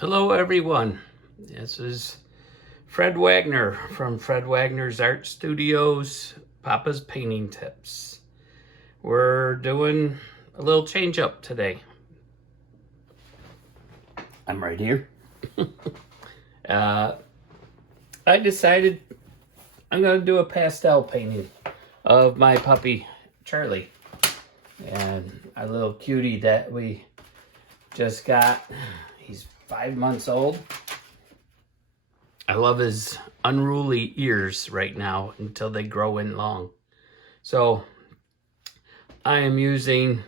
Hello everyone, this is Fred Wagner from Fred Wagner's Art Studios, Papa's Painting Tips. We're doing a little change up today. I'm right here. I decided I'm going to do a pastel painting of my puppy Charlie and our little cutie that we just got. He's 5 months old. I love his unruly ears right now until they grow in long. So I am using,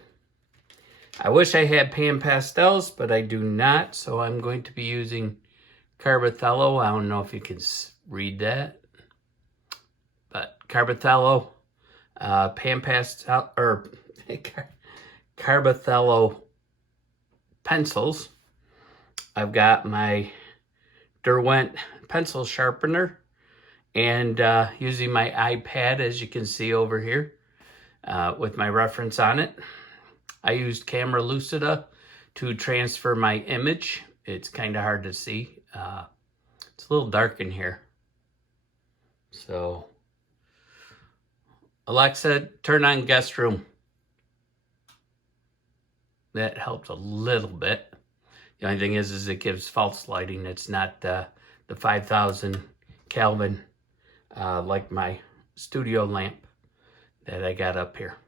I wish I had pan pastels, but I do not. So I'm going to be using Carbothello. I don't know if you can read that, but Carbothello, pan pastel, or Carbothello pencils. I've got my Derwent pencil sharpener and using my iPad, as you can see over here, with my reference on it. I used Camera Lucida to transfer my image. It's kind of hard to see. It's a little dark in here. So, Alexa, turn on guest room. That helped a little bit. The only thing is it gives false lighting. It's not the 5,000 Kelvin like my studio lamp that I got up here.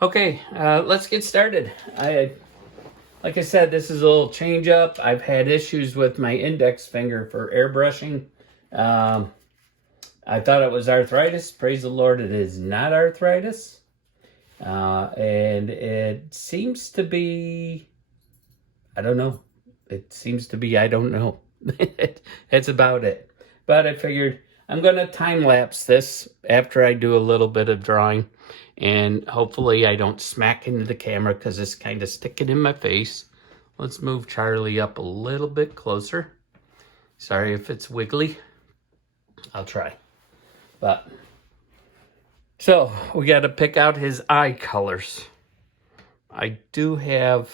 Okay, let's get started. Like I said, this is a little change up. I've had issues with my index finger for airbrushing. I thought it was arthritis. Praise the Lord, it is not arthritis. And it seems to be, I don't know. It seems to be, I don't know. That's about it. But I figured I'm going to time lapse this after I do a little bit of drawing. And hopefully I don't smack into the camera because it's kind of sticking in my face. Let's move Charlie up a little bit closer. Sorry if it's wiggly. I'll try. But, so we got to pick out his eye colors. I do have,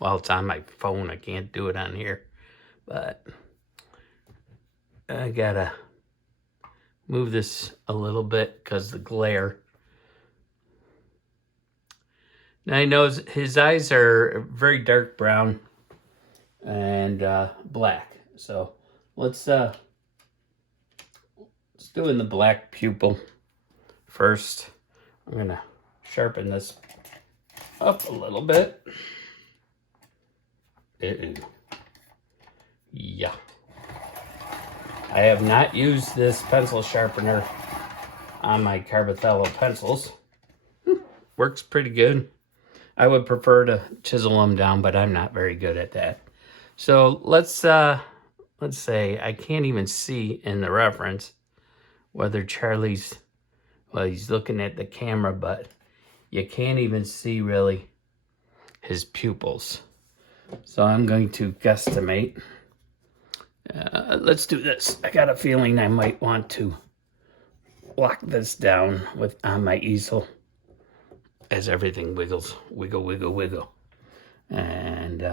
well, it's on my phone. I can't do it on here. But I gotta move this a little bit because the glare. Now I know his eyes are very dark brown and black. So let's do in the black pupil first. I'm gonna sharpen this up a little bit. Yeah. I have not used this pencil sharpener on my Carbothello pencils. Works pretty good. I would prefer to chisel them down, but I'm not very good at that. So let's say I can't even see in the reference whether Charlie's, well, he's looking at the camera, but you can't even see really his pupils. So I'm going to guesstimate. Let's do this. I got a feeling I might want to lock this down on my easel as everything wiggles. Wiggle, wiggle, wiggle. And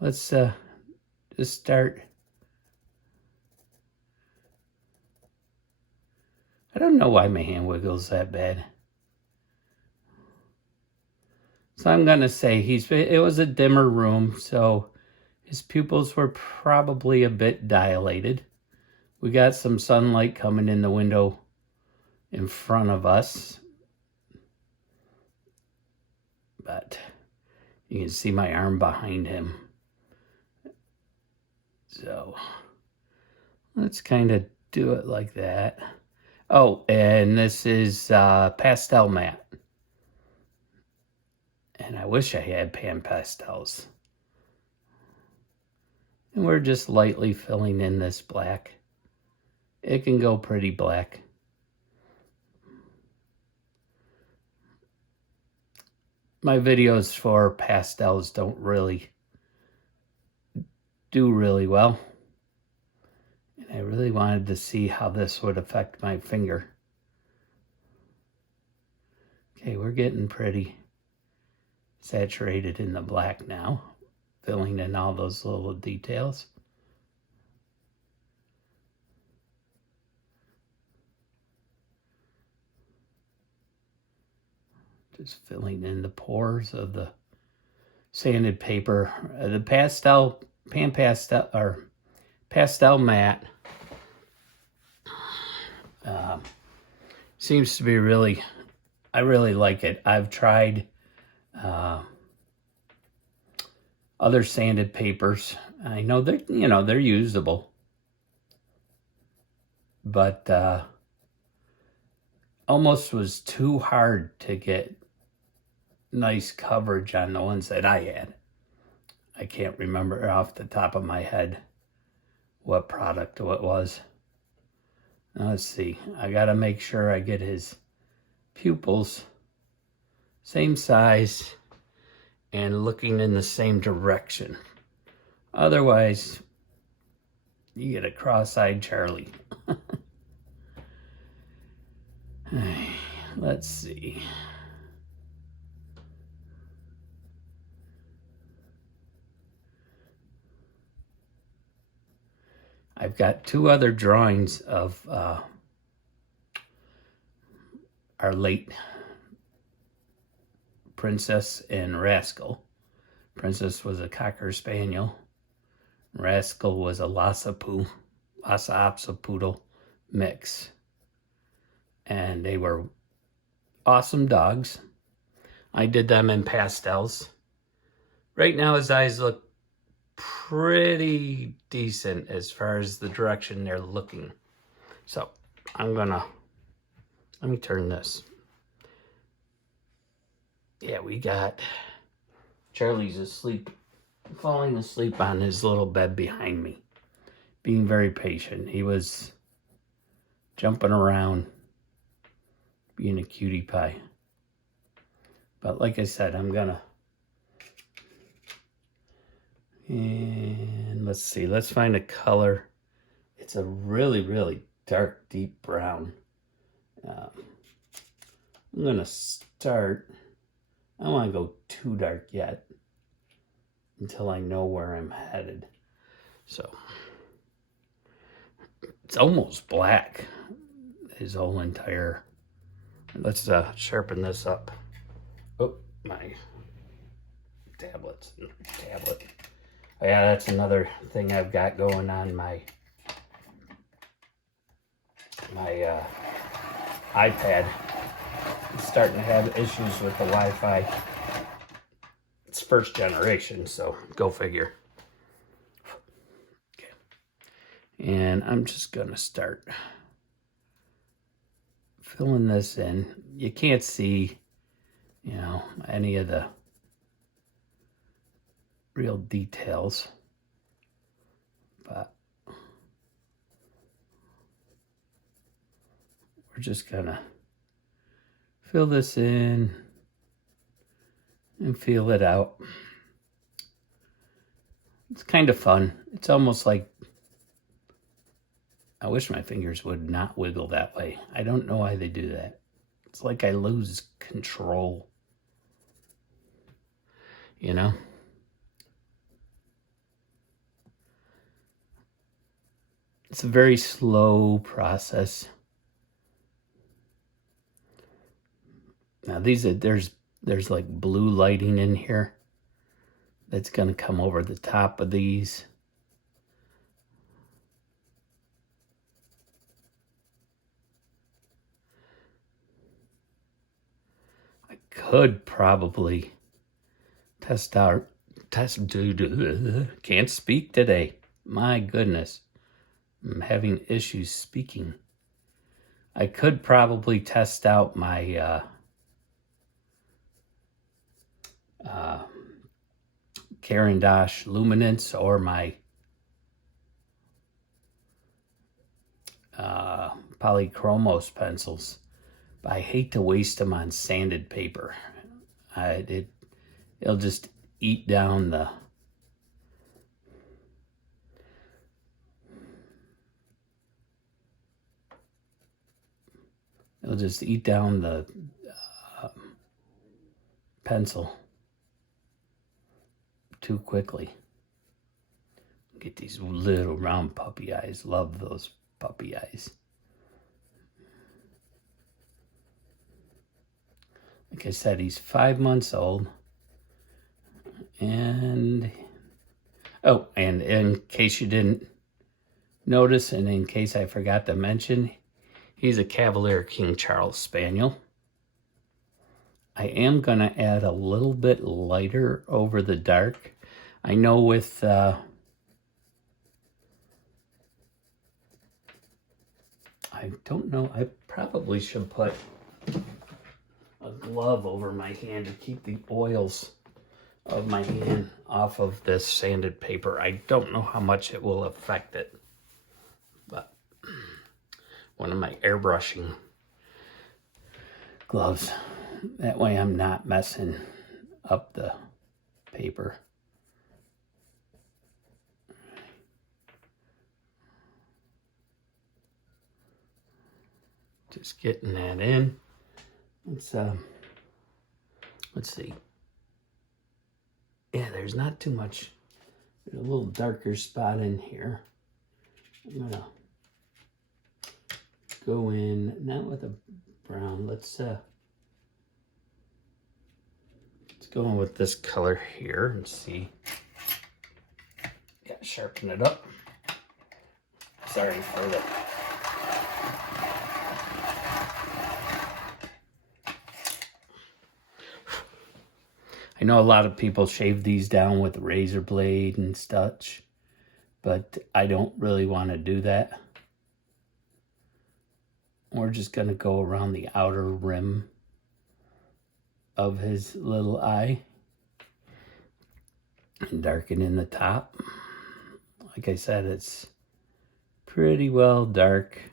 let's just start. I don't know why my hand wiggles that bad. So I'm going to say it was a dimmer room, so his pupils were probably a bit dilated. We got some sunlight coming in the window in front of us. But you can see my arm behind him. So let's kind of do it like that. Oh, and this is PastelMat. And I wish I had pan pastels. And we're just lightly filling in this black. It can go pretty black. My videos for pastels don't really do really well. And I really wanted to see how this would affect my finger. Okay, we're getting pretty saturated in the black now. filling in all those little details. Just filling in the pores of the sanded paper. The PastelMat seems to be really, I really like it. I've tried other sanded papers. I know they're, they're usable, but almost was too hard to get nice coverage on the ones that I had. I can't remember off the top of my head what product it was. Now, let's see. I got to make sure I get his pupils same size and looking in the same direction. Otherwise, you get a cross-eyed Charlie. Let's see. I've got two other drawings of our late Princess and Rascal. Princess was a Cocker Spaniel. Rascal was a Lhasa Apso Poodle mix. And they were awesome dogs. I did them in pastels. Right now his eyes look pretty decent as far as the direction they're looking. So let me turn this. Yeah, we got Charlie's asleep, falling asleep on his little bed behind me, being very patient. He was jumping around, being a cutie pie. But like I said, and let's see, let's find a color. It's a really, really dark, deep brown. I'm gonna start, I don't want to go too dark yet until I know where I'm headed. So it's almost black, his whole entire, let's sharpen this up. Oh, my tablet. Oh, yeah, that's another thing I've got going on my iPad. It's starting to have issues with the Wi-Fi. It's first generation, so go figure. Okay. And I'm just gonna start filling this in. You can't see, any of the real details, but we're just gonna fill this in and feel it out. It's kind of fun. It's almost like, I wish my fingers would not wiggle that way. I don't know why they do that. It's like I lose control, It's a very slow process. Now there's like blue lighting in here that's gonna come over the top of these. I could probably can't speak today. My goodness. I'm having issues speaking. I could probably test out my Caran d'Ache Luminance or my Polychromos pencils, but I hate to waste them on sanded paper. It'll just eat down the pencil too quickly. Get these little round puppy eyes. Love those puppy eyes. Like I said, he's 5 months old. And, oh, and in case you didn't notice, and in case I forgot to mention, he's a Cavalier King Charles Spaniel. I am going to add a little bit lighter over the dark. I know with I don't know, I probably should put a glove over my hand to keep the oils of my hand off of this sanded paper. I don't know how much it will affect it, but one of my airbrushing gloves. That way I'm not messing up the paper. Just getting that in. Let's see. Yeah, there's not too much. There's a little darker spot in here. I'm gonna go in, not with a brown. Let's go in with this color here and see. Yeah, sharpen it up. Sorry for the I know a lot of people shave these down with a razor blade and such, but I don't really want to do that. We're just going to go around the outer rim of his little eye and darken in the top. Like I said, it's pretty well dark.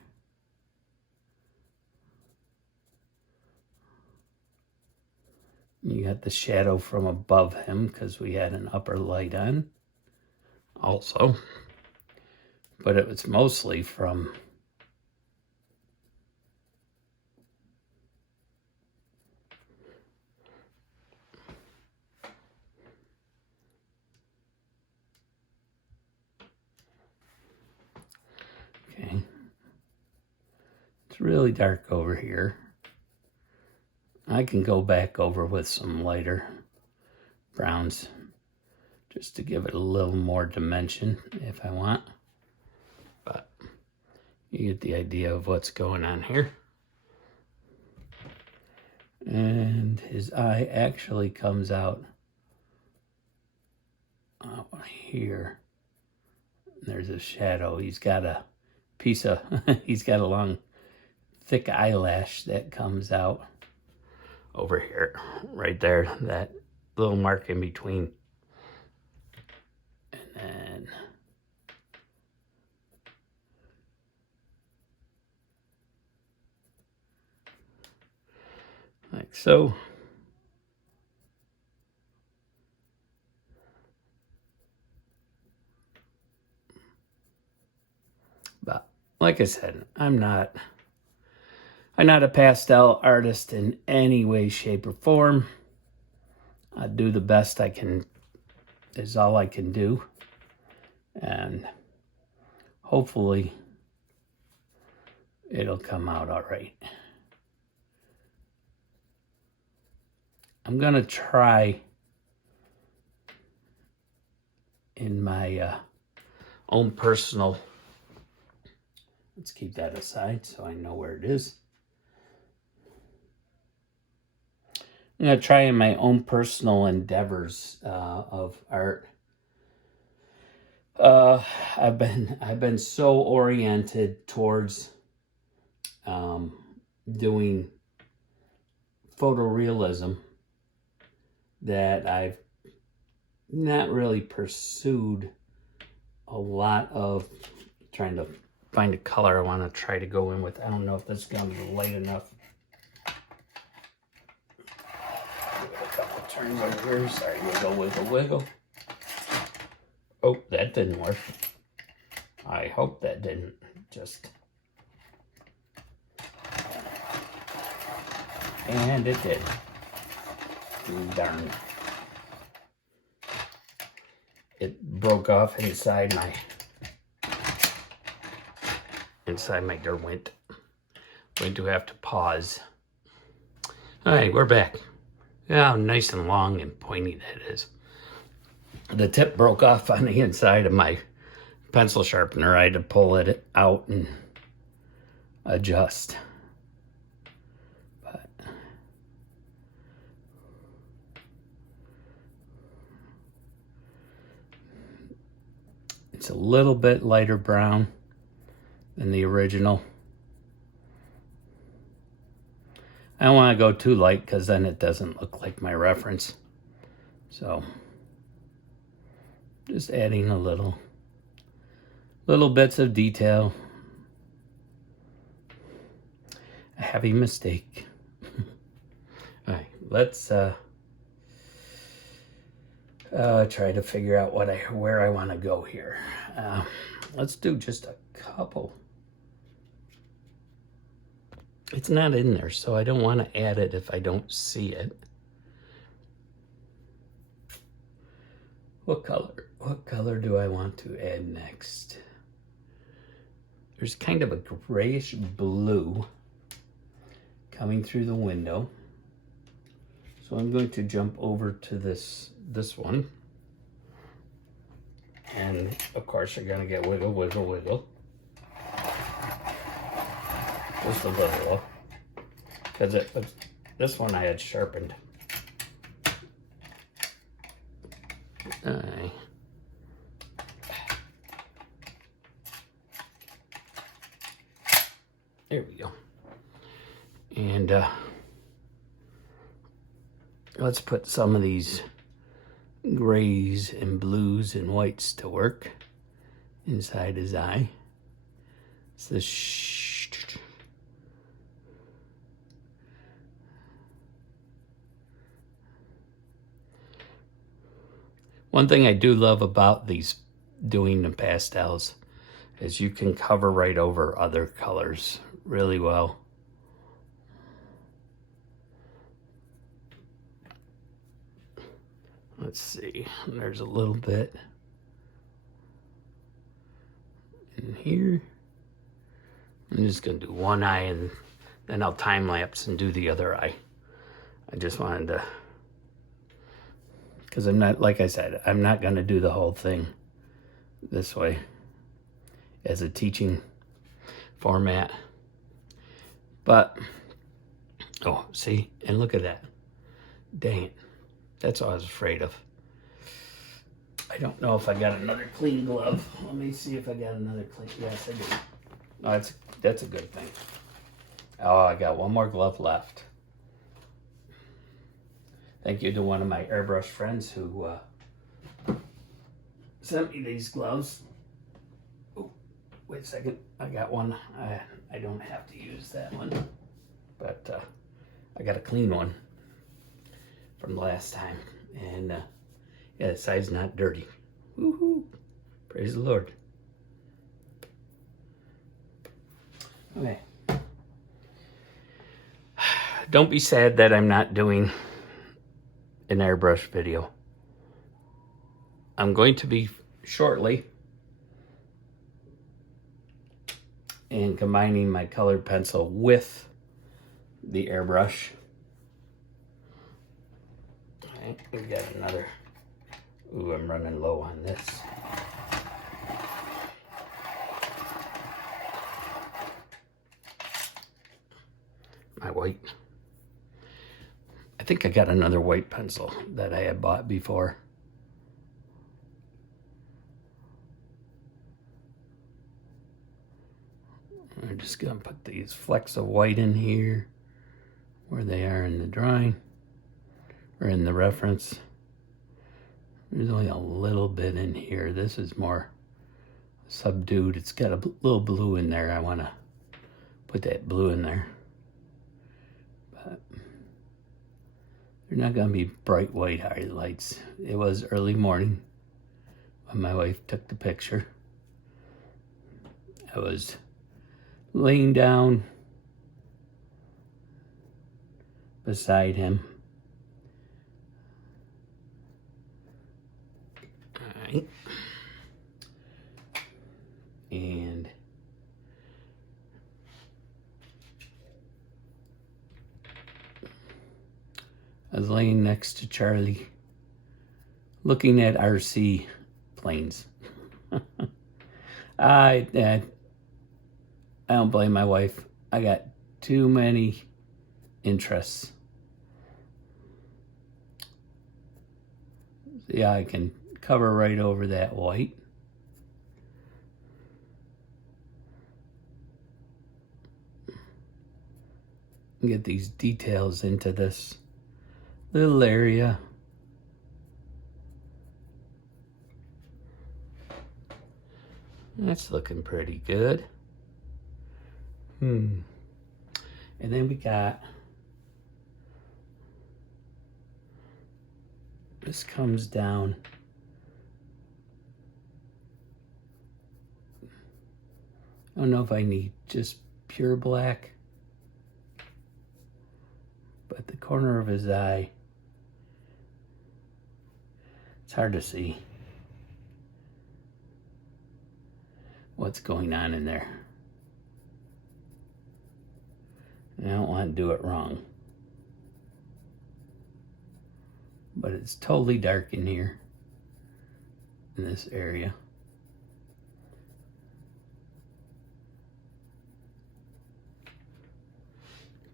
You got the shadow from above him because we had an upper light on also. But it was mostly from okay. It's really dark over here. I can go back over with some lighter browns just to give it a little more dimension if I want. But you get the idea of what's going on here. And his eye actually comes out here. There's a shadow. He's got a piece of, he's got a long, thick eyelash that comes out over here, right there, that little mark in between. And then like so. But like I said, I'm not a pastel artist in any way, shape, or form. I do the best I can, is all I can do. And hopefully it'll come out all right. I'm gonna try in my own personal, let's keep that aside so I know where it is. I'm going to try in my own personal endeavors of art. I've been so oriented towards doing photorealism that I've not really pursued a lot of trying to find a color I want to try to go in with. I don't know if this is going to be light enough. Turns over here. Sorry, wiggle, wiggle, wiggle. Oh, that didn't work. I hope that didn't. Just. And it did. Darn. it broke off inside my derwent. Going to have to pause. All right, we're back. Yeah, nice and long and pointy that is. The tip broke off on the inside of my pencil sharpener. I had to pull it out and adjust. But it's a little bit lighter brown than the original. I don't want to go too light because then it doesn't look like my reference. So just adding a little bits of detail. A heavy mistake. All right, let's try to figure out where I want to go here. Let's do just a couple. It's not in there, so I don't want to add it if I don't see it. What color do I want to add next? There's kind of a grayish blue coming through the window. So I'm going to jump over to this one. And of course you're gonna get wiggle, wiggle, wiggle. Just a little, because this one I had sharpened. There we go. And let's put some of these grays and blues and whites to work inside his eye. It's the One thing I do love about these doing the pastels is you can cover right over other colors really well. Let's see, there's a little bit in here. I'm just gonna do one eye and then I'll time lapse and do the other eye. I just wanted to, because I'm not, like I said, I'm not gonna do the whole thing this way as a teaching format. But, oh, see, and look at that. Dang it. That's what I was afraid of. I don't know if I got another clean glove. Let me see if I got another clean. Yes, I do. No, that's a good thing. Oh, I got one more glove left. Thank you to one of my airbrush friends who sent me these gloves. Oh, wait a second. I got one. I don't have to use that one. But I got a clean one from last time. And yeah, the side's not dirty. Woohoo! Praise the Lord. Okay. Don't be sad that I'm not doing an airbrush video. I'm going to be shortly, and combining my colored pencil with the airbrush. Okay, we got another. Ooh, I'm running low on this. My white. I think I got another white pencil that I had bought before. I'm just gonna put these flecks of white in here where they are in the drawing or in the reference. There's only a little bit in here. This is more subdued. It's got a little blue in there. I want to put that blue in there. But they're not going to be bright white highlights. It was early morning when my wife took the picture. I was laying down beside him. All right. I was laying next to Charlie, looking at RC planes. I don't blame my wife. I got too many interests. Yeah, I can cover right over that white. Get these details into this little area. That's looking pretty good. And then we got, this comes down. I don't know if I need just pure black, but the corner of his eye, it's hard to see what's going on in there. And I don't want to do it wrong. But it's totally dark in here, in this area.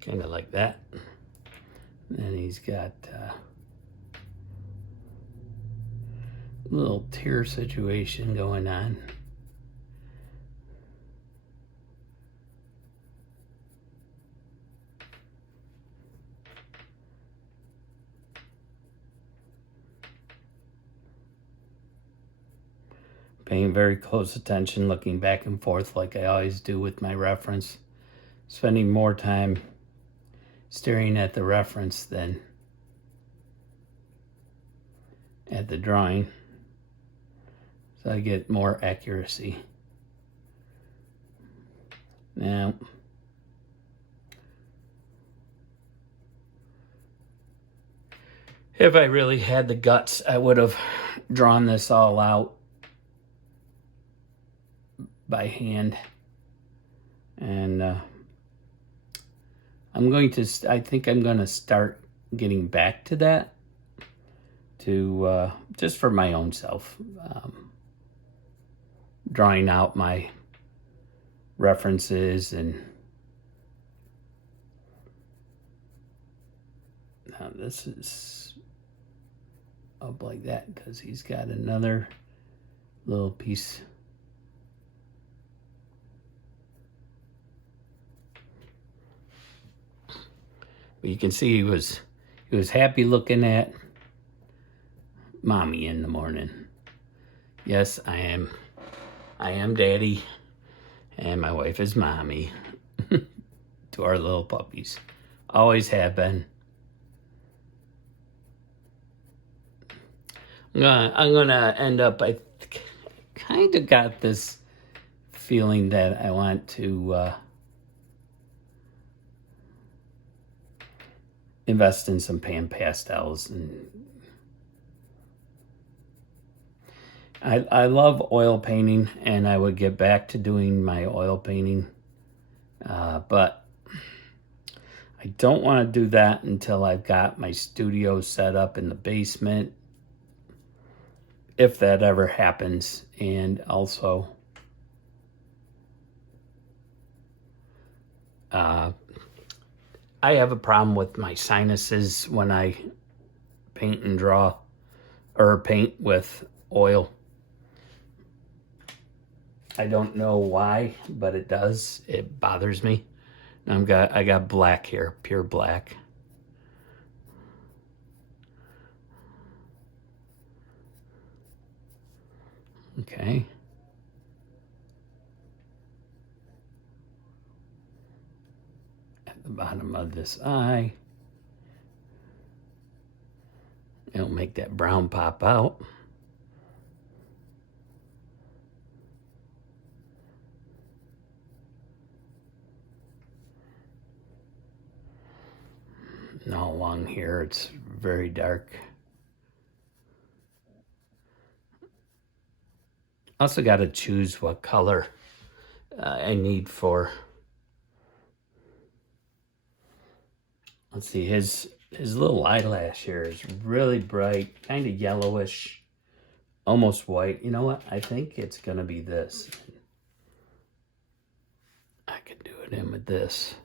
Kind of like that. And then he's got a little tear situation going on. Paying very close attention, looking back and forth like I always do with my reference. Spending more time staring at the reference than at the drawing, so I get more accuracy. Now, if I really had the guts, I would have drawn this all out by hand. And I think I'm going to start getting back to that, to just for my own self, drawing out my references. And now this is up like that because he's got another little piece. But you can see he was happy looking at mommy in the morning. Yes, I am daddy, and my wife is mommy to our little puppies. Always have been. I'm gonna end up, I kind of got this feeling that I want to invest in some pan pastels. And I love oil painting, and I would get back to doing my oil painting, but I don't want to do that until I've got my studio set up in the basement, if that ever happens. And also I have a problem with my sinuses when I paint and draw, or paint with oil. I don't know why, but it does. It bothers me. I got black here, pure black. Okay. At the bottom of this eye. It'll make that brown pop out. Now along here, it's very dark. Also got to choose what color I need for, let's see, his His little eyelash here is really bright, kind of yellowish, almost white. You know what? I think it's going to be this. I could do it in with this.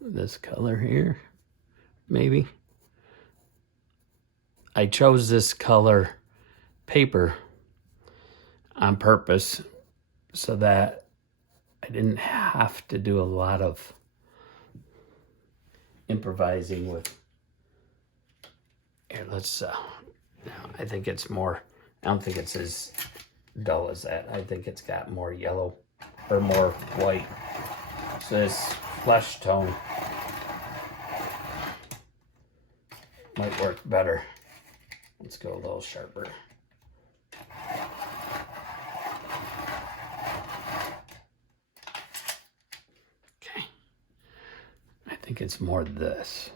This color here, maybe. I chose this color paper on purpose so that I didn't have to do a lot of improvising with. Here, let's, now I think it's more, I don't think it's as dull as that. I think it's got more yellow or more white. So this flesh tone might work better. Let's go a little sharper. Okay. I think it's more this.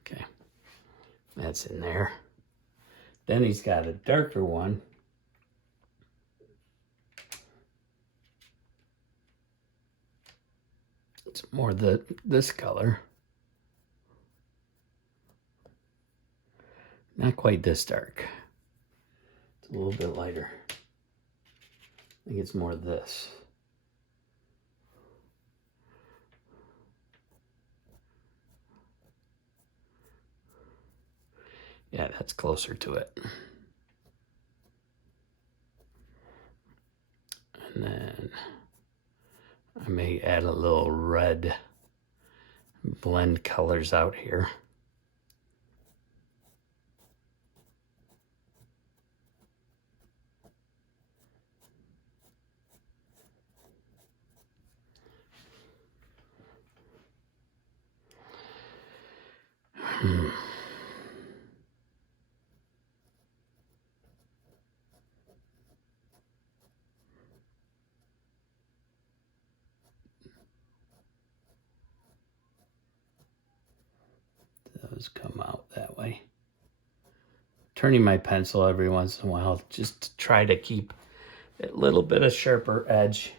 Okay. That's in there. Then he's got a darker one. It's more this color. Not quite this dark. It's a little bit lighter. I think it's more this. Yeah, that's closer to it. And then I may add a little red, blend colors out here. Those come out that way. Turning my pencil every once in a while just to try to keep a little bit of sharper edge.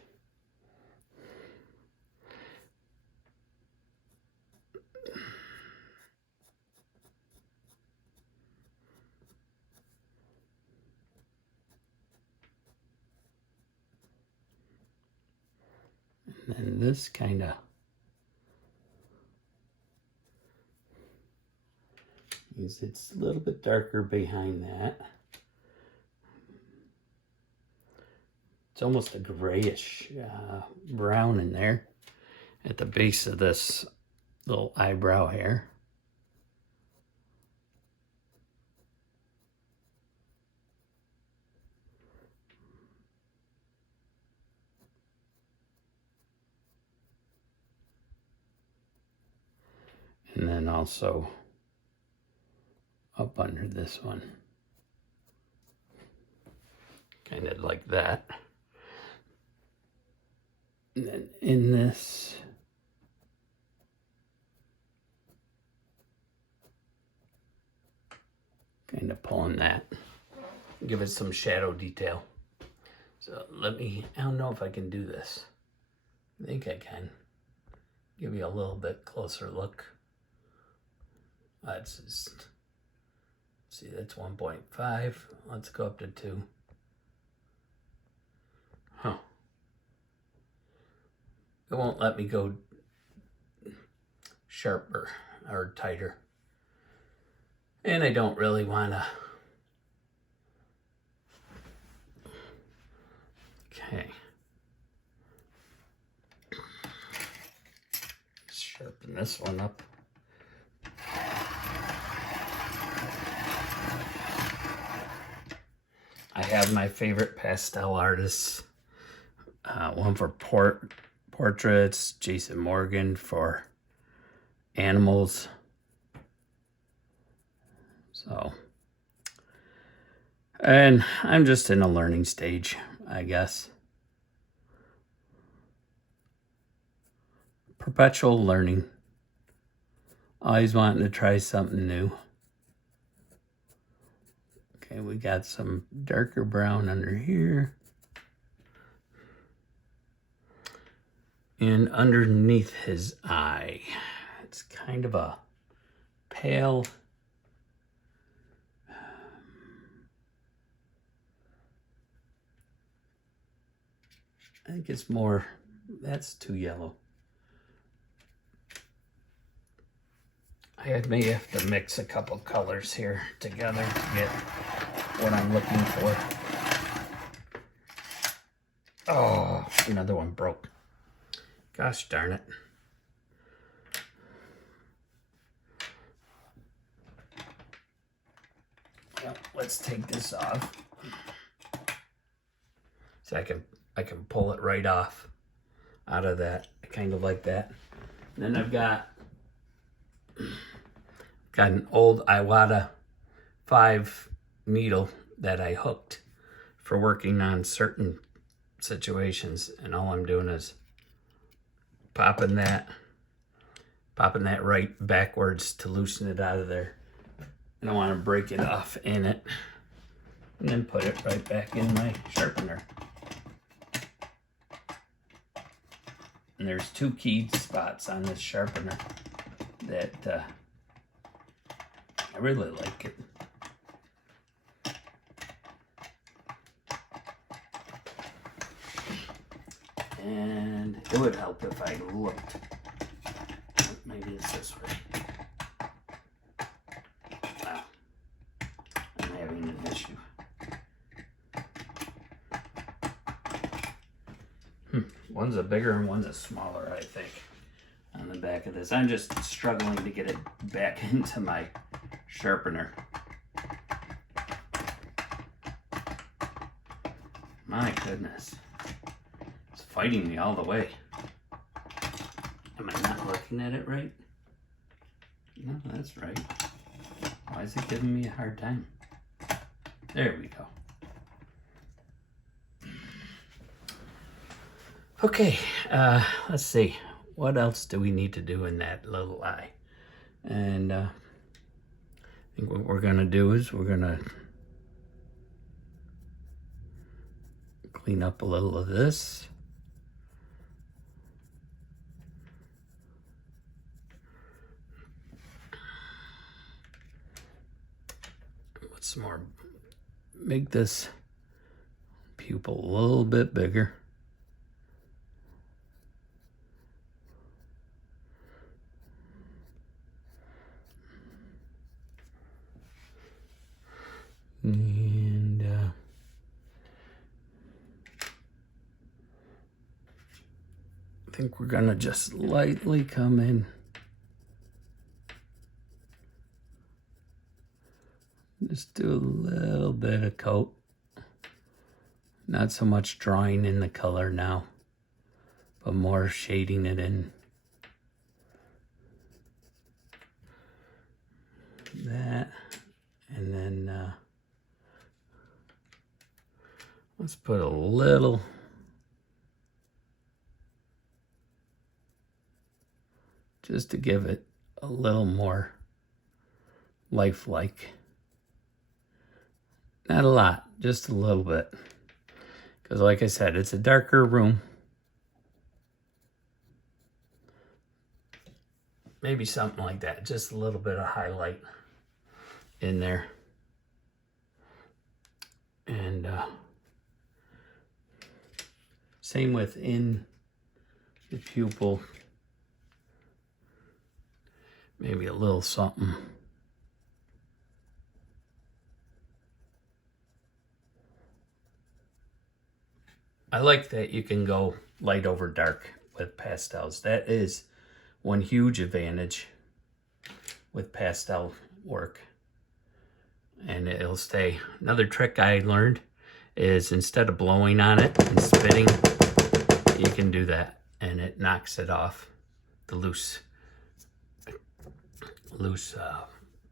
And then this kind of it's a little bit darker behind that. It's almost a grayish brown in there at the base of this little eyebrow hair. And then also up under this one. Kind of like that. And then in this, kind of pulling that, give it some shadow detail. So I don't know if I can do this. I think I can. Give you a little bit closer look. That's just, see, that's 1.5. Let's go up to 2. Huh. It won't let me go sharper or tighter. And I don't really want to. Okay. Sharpen this one up. I have my favorite pastel artists. One for portraits, Jason Morgan for animals. So, and I'm just in a learning stage, I guess. Perpetual learning. Always wanting to try something new. Okay, we got some darker brown under here. And underneath his eye, it's kind of a pale, I think it's more, that's too yellow. I may have to mix a couple colors here together to get what I'm looking for. Oh, another one broke. Gosh darn it. Well, let's take this off. So I can pull it right off out of that. I kind of like that. And then I've got an old Iwata 5 needle that I hooked for working on certain situations, and all I'm doing is popping that right backwards to loosen it out of there. And I want to break it off in it and then put it right back in my sharpener. And there's 2 key spots on this sharpener that I really like it. And it would help if I looked. Maybe it's this way. Wow. I'm having an issue. One's a bigger and one's a smaller, I think, on the back of this. I'm just struggling to get it back into my sharpener. My goodness. It's fighting me all the way. Am I not looking at it right? No, that's right. Why is it giving me a hard time? There we go. Okay, let's see. What else do we need to do in that little eye? And I think what we're gonna do is we're gonna clean up a little of this. Put some more, make this pupil a little bit bigger. And I think we're gonna just lightly come in. Just do a little bit of coat. Not so much drawing in the color now, but more shading it in. That, and then let's put a little just to give it a little more lifelike. Not a lot, just a little bit. Because like I said, it's a darker room. Maybe something like that, just a little bit of highlight in there. And same within the pupil. Maybe a little something. I like that you can go light over dark with pastels. That is one huge advantage with pastel work. And it'll stay. Another trick I learned is instead of blowing on it and spitting, you can do that and it knocks it off, the loose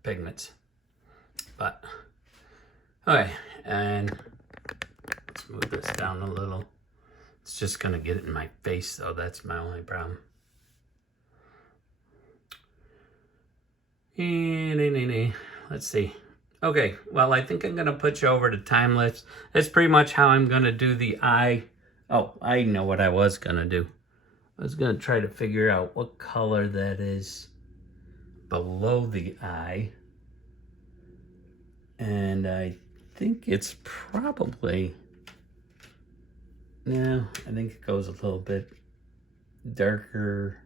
pigments. But, okay, and let's move this down a little. It's just gonna get it in my face though, that's my only problem. And let's see. Okay, well, I think I'm going to put you over to time lapse. That's pretty much how I'm going to do the eye. Oh, I know what I was going to do. I was going to try to figure out what color that is below the eye. And I think it's probably, no, I think it goes a little bit darker.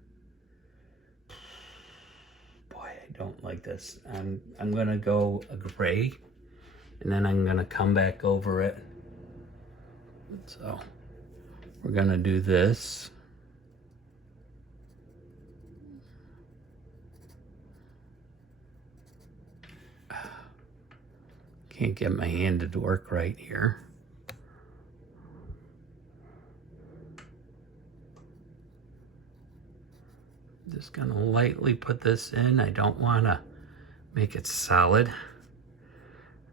Boy, I don't like this. I'm gonna go a gray, and then I'm gonna come back over it. So we're gonna do this. Can't get my hand to work right here. Just gonna lightly put this in. I don't wanna make it solid.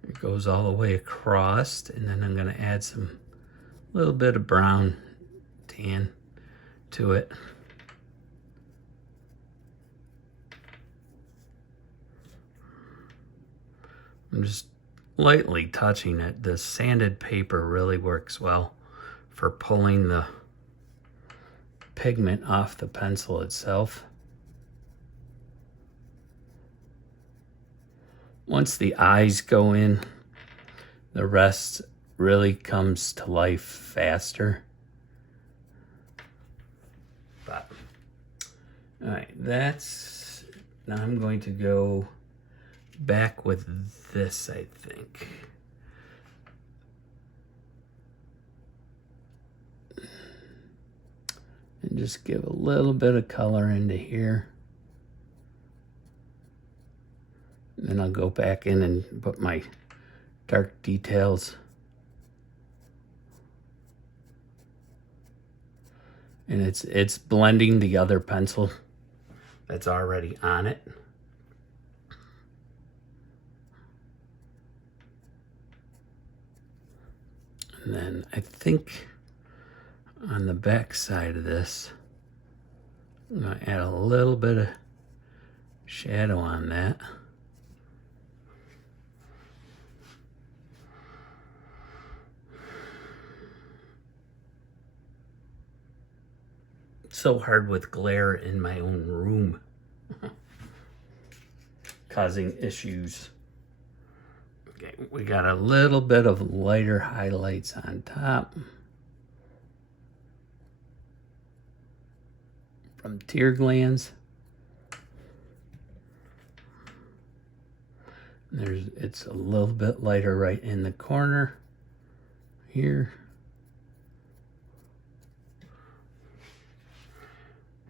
It goes all the way across, and then I'm gonna add some little bit of brown tan to it. I'm just lightly touching it. The sanded paper really works well for pulling the pigment off the pencil itself. Once the eyes go in, the rest really comes to life faster. But, all right, that's, now I'm going to go back with this, I think. And just give a little bit of color into here. And then I'll go back in and put my dark details. And it's blending the other pencil that's already on it. And then I think on the back side of this, I'm going to add a little bit of shadow on that. It's so hard with glare in my own room, causing issues. Okay, we got a little bit of lighter highlights on top from tear glands. It's a little bit lighter right in the corner here.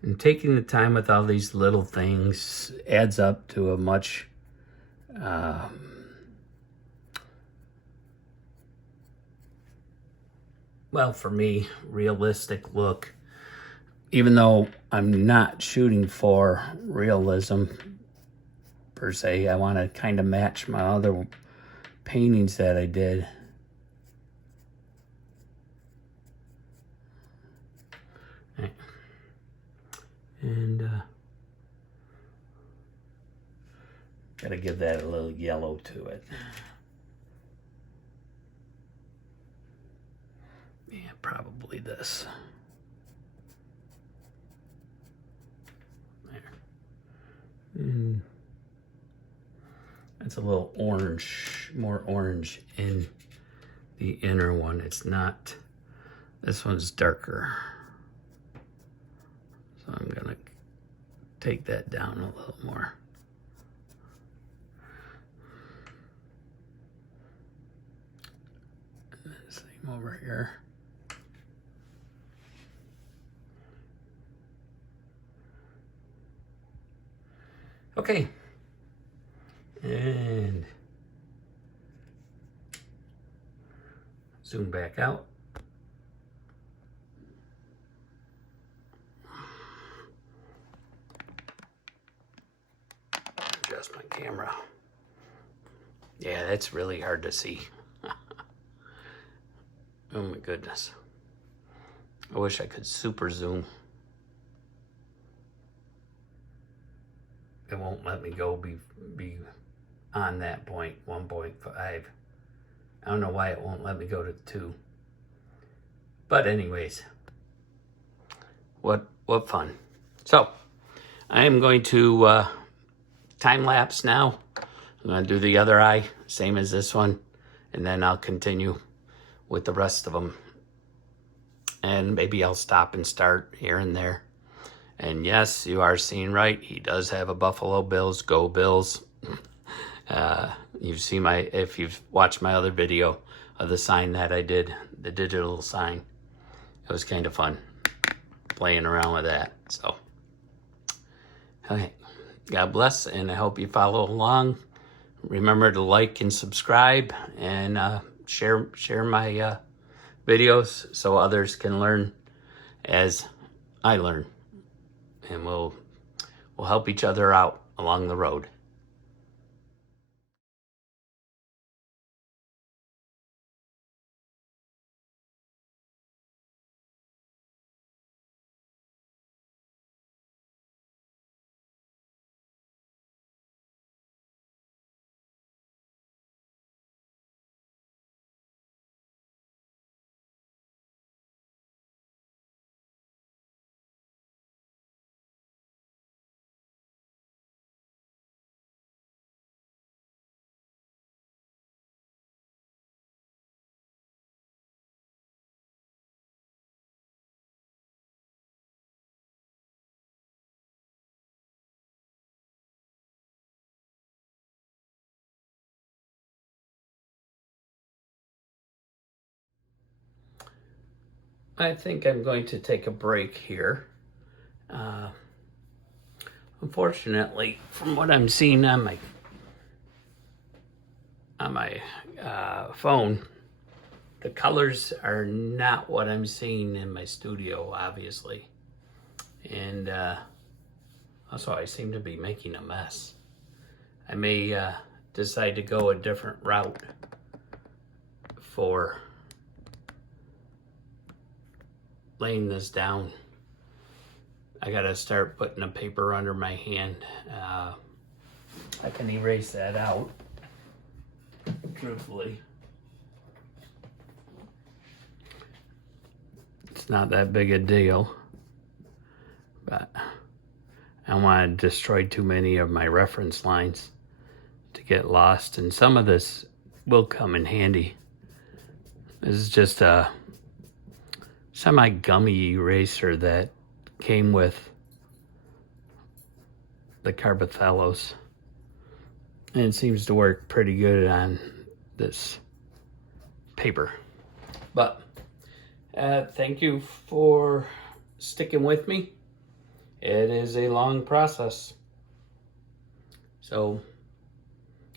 And taking the time with all these little things adds up to a much well, for me, realistic look. Even though I'm not shooting for realism per se, I want to kind of match my other paintings that I did. And gotta give that a little yellow to it. Yeah, probably this. There. And that's a little orange, more orange in the inner one. It's not, this one's darker. So I'm gonna take that down a little more. And then same over here. Okay. And zoom back out. Adjust my camera. Yeah, that's really hard to see. Oh my goodness. I wish I could super zoom. It won't let me go be on that point, 1.5. I don't know why it won't let me go to 2. But anyways, what fun. So, I am going to time lapse now. I'm going to do the other eye, same as this one, and then I'll continue with the rest of them. And maybe I'll stop and start here and there. And yes, you are seeing right. He does have a Buffalo Bills. Go Bills. You've seen if you've watched my other video of the sign that I did, the digital sign. It was kind of fun playing around with that. So, okay. God bless, and I hope you follow along. Remember to like and subscribe, and share my videos so others can learn as I learn, and we'll help each other out along the road. I think I'm going to take a break here. Unfortunately, from what I'm seeing on my phone, the colors are not what I'm seeing in my studio, obviously. And also, I seem to be making a mess. I may decide to go a different route for laying this down. I gotta start putting a paper under my hand. I can erase that out, truthfully. It's not that big a deal, but I don't want to destroy too many of my reference lines to get lost, and some of this will come in handy. This is just a semi-gummy eraser that came with the Carbothellos, and it seems to work pretty good on this paper. But thank you for sticking with me. It is a long process. So,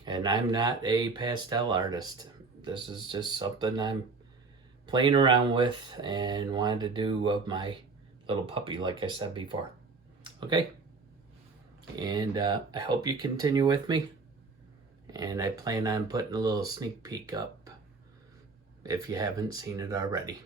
and I'm not a pastel artist. This is just something I'm playing around with and wanted to do of my little puppy, like I said before. Okay? And I hope you continue with me. And I plan on putting a little sneak peek up if you haven't seen it already.